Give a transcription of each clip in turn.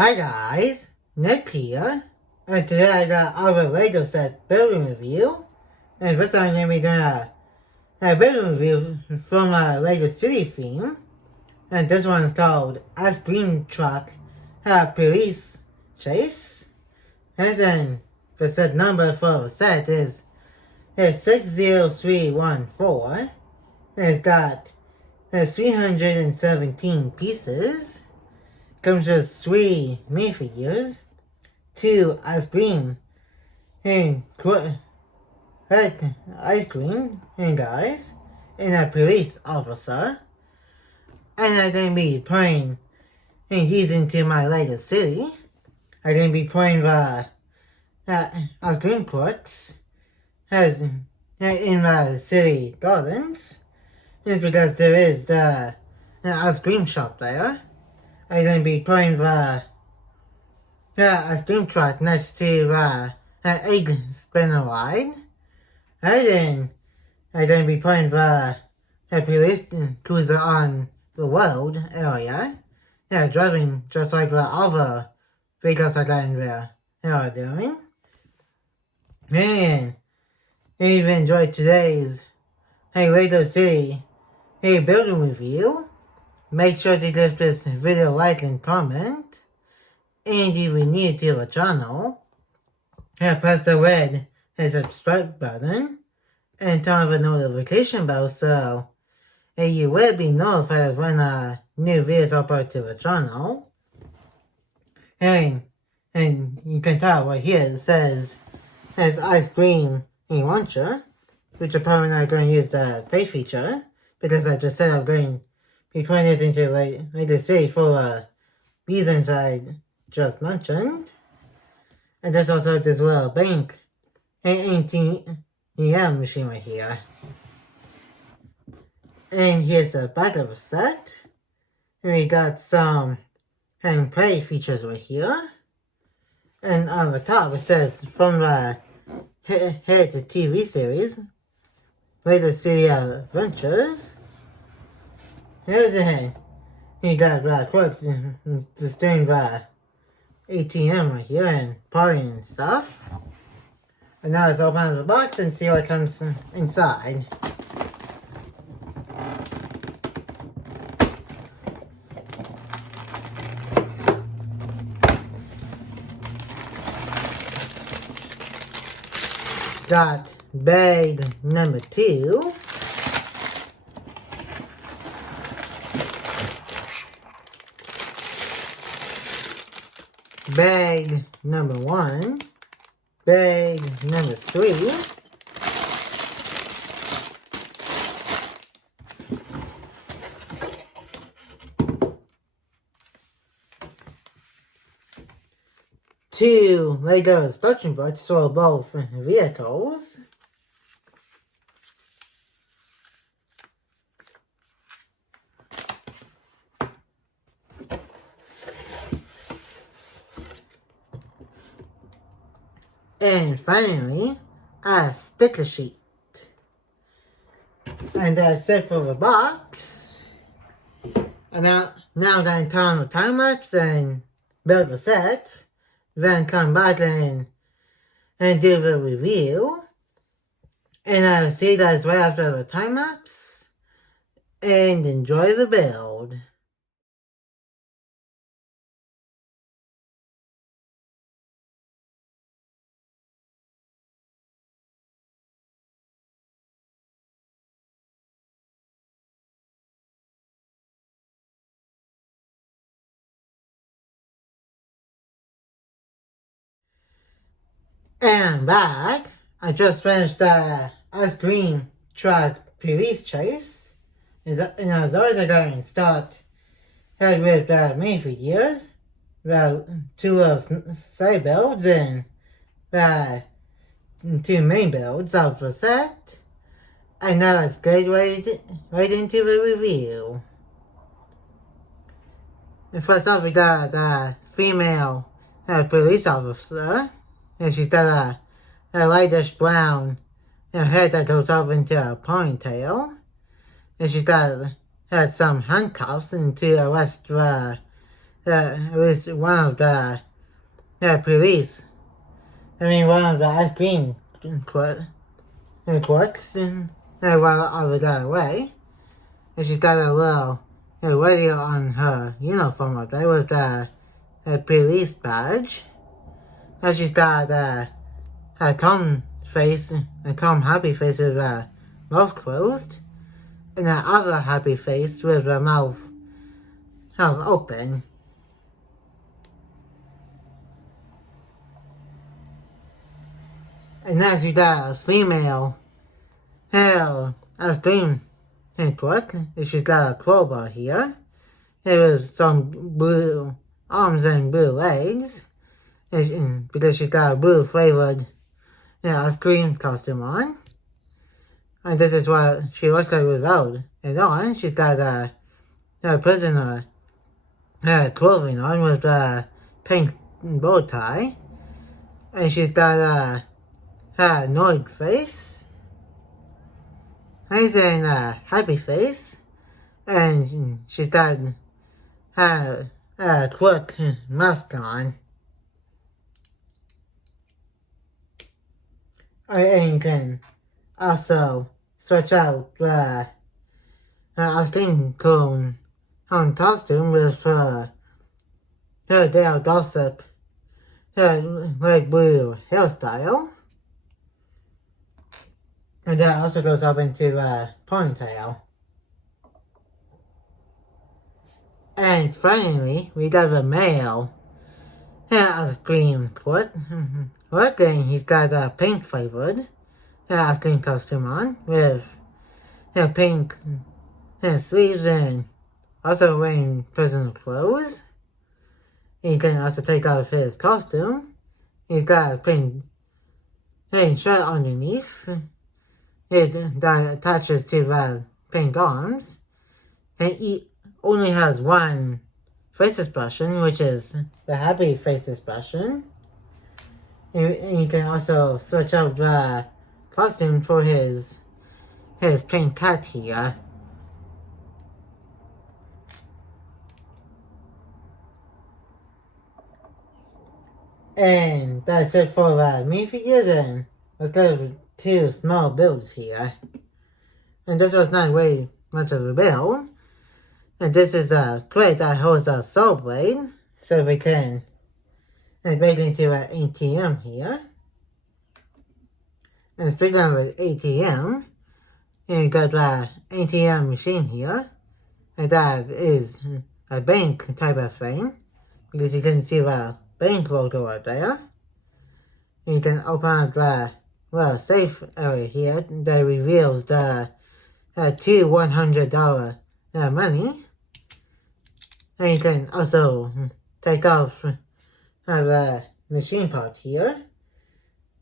Hi guys, Nick here, and today I got our Lego set building review, and first I'm going to be doing a building review from a Lego City theme, and this one is called Ice Cream Truck Police Chase, and then the set number for the set is 60314, and it's got 317 pieces. Comes with 3 minifigures, 2 ice cream and ice cream and guys, and a police officer. And I'm going to be playing and using to my Lego City. I'm going to be playing the ice cream courts as in the city gardens. It's because there is the ice cream shop there. I'm going to be playing the ice cream truck next to the egg spinner ride. And then I'm going to be playing the police cruiser on the road area. Yeah, driving just like the other vehicles I got in there are doing. And if you enjoyed today's Lego City building review, make sure to give this video a like and comment. And if you're new to the channel, press the red subscribe button and turn on the notification bell so you will be notified when new videos are uploaded to the channel. And you can tell right here it says ice cream and launcher, which apparently I'm going to use the pay feature because I just said I'm going be putting this into Lego City for reasons I just mentioned. And there's also this little bank ATM machine right here. And here's the back of the set. And we got some hang play features right here. And on the top it says from the hit TV series, Lego City Adventures. Here's the head. You got the corpse just doing the ATM right here and partying and stuff. And now let's open up the box and see what comes inside. Got bag number 2. Bag number 1, bag number 3, two Lego instruction books for both vehicles. And finally, a sticker sheet. And that's it for the box. And now I'm going to turn on the time lapse and build the set. Then come back and do the review. And I'll see you guys right after the time lapse. And enjoy the build. And I'm back. I just finished the ice cream truck police chase. And as always, I'm going to start with the minifigures, the 2 side builds, and the 2 main builds of the set. And now let's get right into the review. And first off, we got the female police officer. And she's got a lightish brown hair that goes up into a ponytail. And she's got some handcuffs and to arrest the at least one of the police. One of the ice cream courts, and while I was that way, and she's got a little radio on her uniform up there with the police badge. And she's got a calm face, a calm happy face with her mouth closed, and that other happy face with her mouth open. And then she got a female ice cream court. She's got a crowbar here. There was some blue arms and blue legs. Because she's got a blue flavored ice cream costume on. And this is what she looks like without it on. She's got a prisoner clothing on with a pink bow tie. And she's got a annoyed face. He's in a happy face. And she's got a cloak mask on. And you can also switch out the ice cream cone on costume with her Dale Gossip light blue hairstyle. And that also goes up into a ponytail. And finally, we got a male ice cream court. And he's got a pink flavored ice cream costume on with pink sleeves and also wearing personal clothes. He can also take off his costume. He's got a pink shirt underneath. That attaches to the pink arms. And he only has one face expression, which is the happy face expression. And you can also switch out the costume for his pink cat here. And that's it for the minifigures, and let's go to two small builds here. And this was not way much of a build. And this is a crate that holds a saw blade, so we can break into an ATM here. And speaking of an ATM, you got the ATM machine here, and that is a bank type of thing, because you can see the bank logo right there. And you can open up the safe area here that reveals the two $100 money. And you can also take off the machine part here.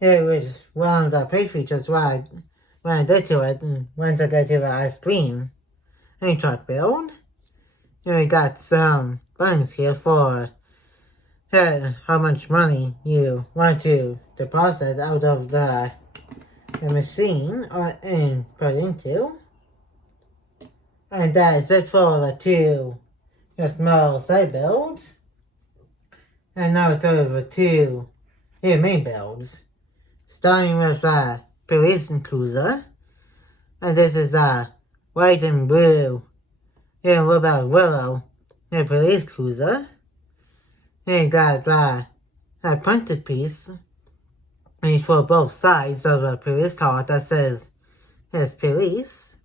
It was one of the pay features when I did to it, once I did to the ice cream truck build. And we got some buttons here for how much money you want to deposit out of the machine and put into. And that is it for the two small side builds. And now let's go to the two main builds. Starting with the police cruiser. And this is a white and blue and a little bit of willow police cruiser. And you got the printed piece for both sides of the police car that says police.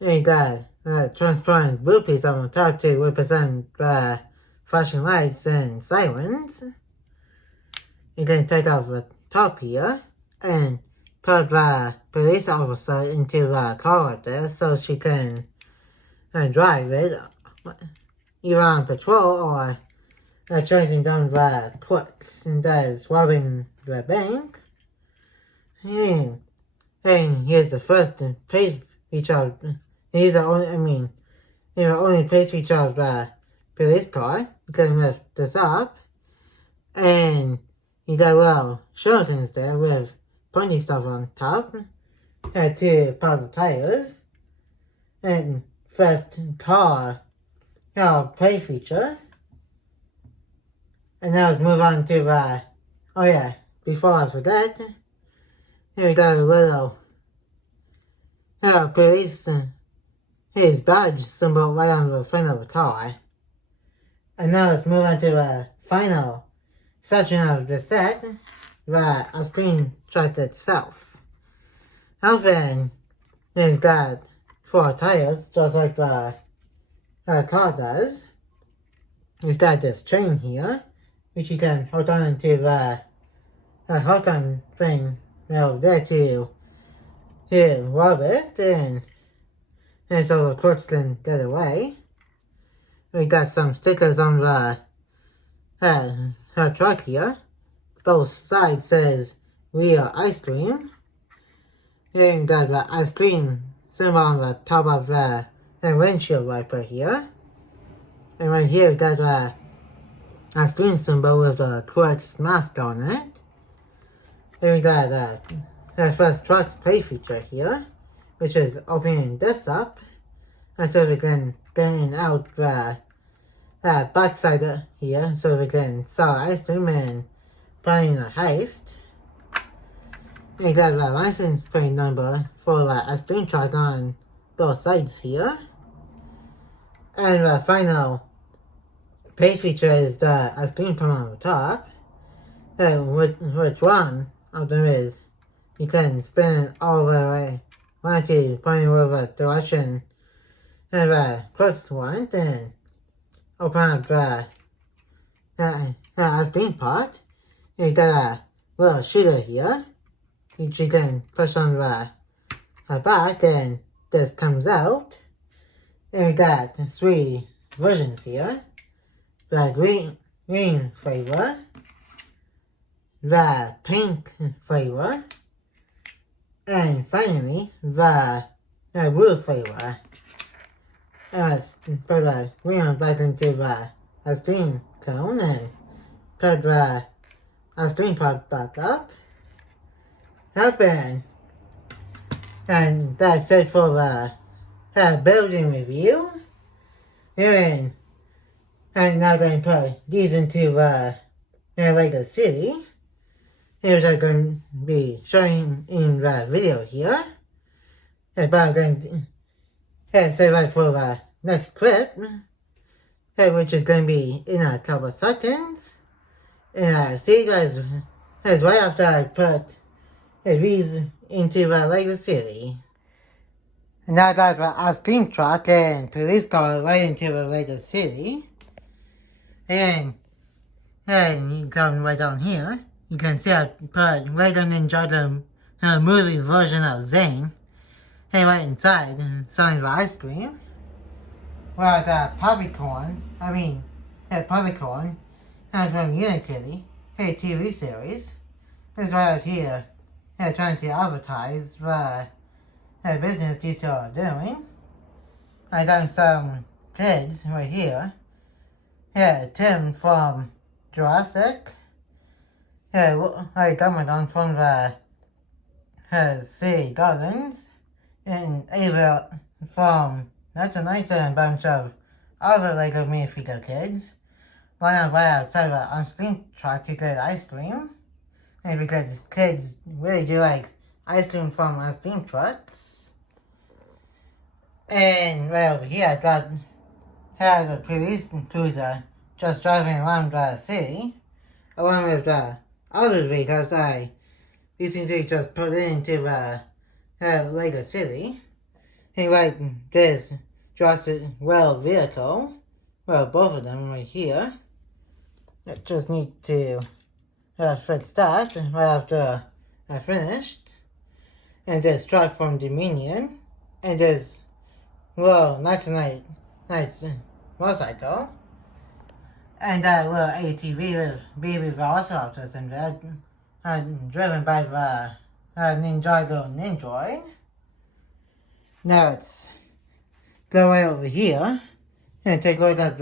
And you got a transparent blue piece on the top to represent the flashing lights and sirens. You can take off the top here and put the police officer into the car up there so she can drive it either on patrol or chasing down the crooks that is robbing the bank. And here's the first page feature. Here's the only, only page feature of the police car. You can lift this up, and you got little skeletons there with pointy stuff on top. Two powder tires. And first car play feature. And now let's move on to, oh yeah, before I forget, here we got a little police, his badge symbol right on the front of the car. And now let's move on to the final section of the set, the screenshot itself. Alvin has got 4 tires, just like the car does. He's got this chain here, which you can hold on to the hold on thing over there to rub it, and so the crooks can get away. We got some stickers on the her truck here. Both sides says real ice cream. And we got the ice cream symbol on the top of the windshield wiper here. And right here we got the ice cream symbol with the Crooks mask on it. And we got the first truck play feature here, which is opening this up, and so we can get in and out the backside here, so we can sell ice cream and plan a heist. And we got the license plate number for the ice cream truck on both sides here. And the final page feature is the ice cream cone on the top. Which one of them is, you can spin it all the way around to point with the direction and the crooks want, and open up the ice cream pot. You got a little shooter here, which you can push on the back, and this comes out. And we got 3 versions here: the green flavor, the pink flavor, and finally the blue flavor. And let's put the green one back into the ice cream cone and put the ice cream pot back up. Open. And that's it for the building review. And I'm now going to put these into the Lego City. Here's what I'm going to be showing in the video here. But I'm going to save that for the next clip, which is going to be in a couple of seconds. And see you guys right after I put these into the Lego City. And now I got the ice cream truck and police car right into the Lego City. And you come right down here. You can see I put Lego Ninja the movie version of Zane. And right inside, selling the ice cream. Well, the Popcorn from Unikitty, TV series, is right out here, trying to advertise the business these two are doing. I got some kids right here. Tim from Jurassic. I got my dog from the City Gardens. And Ava from That's a Nice and a bunch of other Lego minifigure kids. Line up right outside the on-screen truck to get ice cream. And because kids really do like ice cream from ice cream trucks. And right over here I had a police cruiser just driving around the city, along with the other vehicles I recently just put into the Lego City. And like this Jurassic World vehicle, well, both of them right here. I just need to fix that right after I finished. And this truck from Dominion, and this little nice motorcycle, and that little ATV with baby velociraptors in there, driven by the Ninjago Ninjoid. Now let's go right over here and take a look at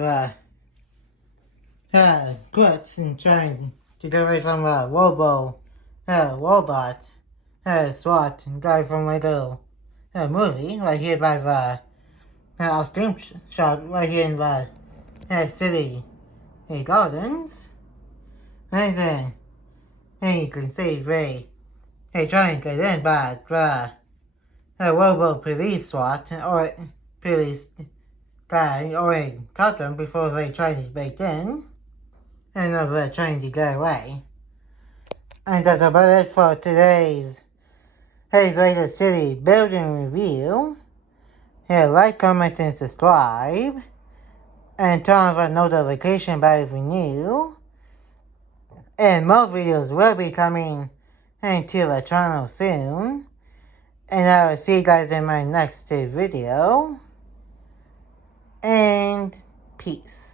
the crooks and trying to get away from the robot SWAT guy from Lego movie right here by the ice cream shop right here in the city gardens. And then, you can see trying to get in by a robo police SWAT or police guy or caught them before they tried to break in. And now they're trying to get away. And that's about it for today's Raider City building review. Like, comment, and subscribe. And turn on the notification bell if you're new. And more videos will be coming into the channel soon. And I will see you guys in my next video. And peace.